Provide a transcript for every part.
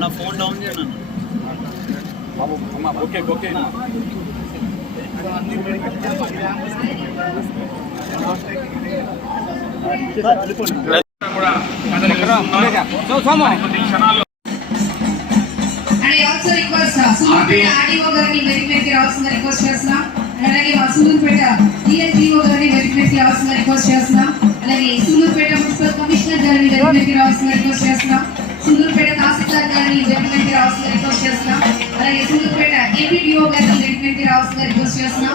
నా phone down చేయను okay okay అలాగే సూలూరుపేట మున్సిపల్ కమిషనర్ గారిని వెరిఫైకి రావాల్సిన రిక్వెస్ట్ చేస్తున్నాం. సూలూరుపేట తహసీల్దార్ గారిని వెరిఫైకి రావాల్సిన రిక్వెస్ట్ చేస్తున్నాం. అలాగే సూలూరుపేట ఏపీడీఓ గారిని వెరిఫైకి రావాల్సిన రిక్వెస్ట్ చేస్తున్నాం.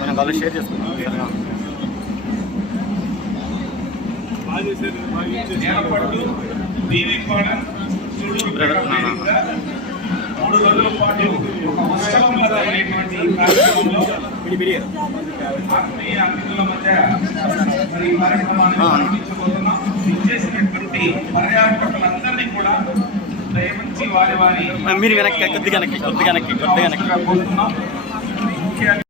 మనం వాళ్ళు షేర్ చేసుకున్నాం. మూడు రోజుల పాటు ఒక ఉత్సవమైనటువంటి కార్యక్రమంలో ఆత్మీయ అతిథుల మధ్య మరి ఈ కార్యక్రమాన్ని నిర్వహించబోతున్నాం. ఇచ్చేసినటువంటి పర్యాటకులందరినీ కూడా దయవంచి వారి వారి మీరు వెనక్కి కొద్దిగా పోతున్నాం. ముఖ్యంగా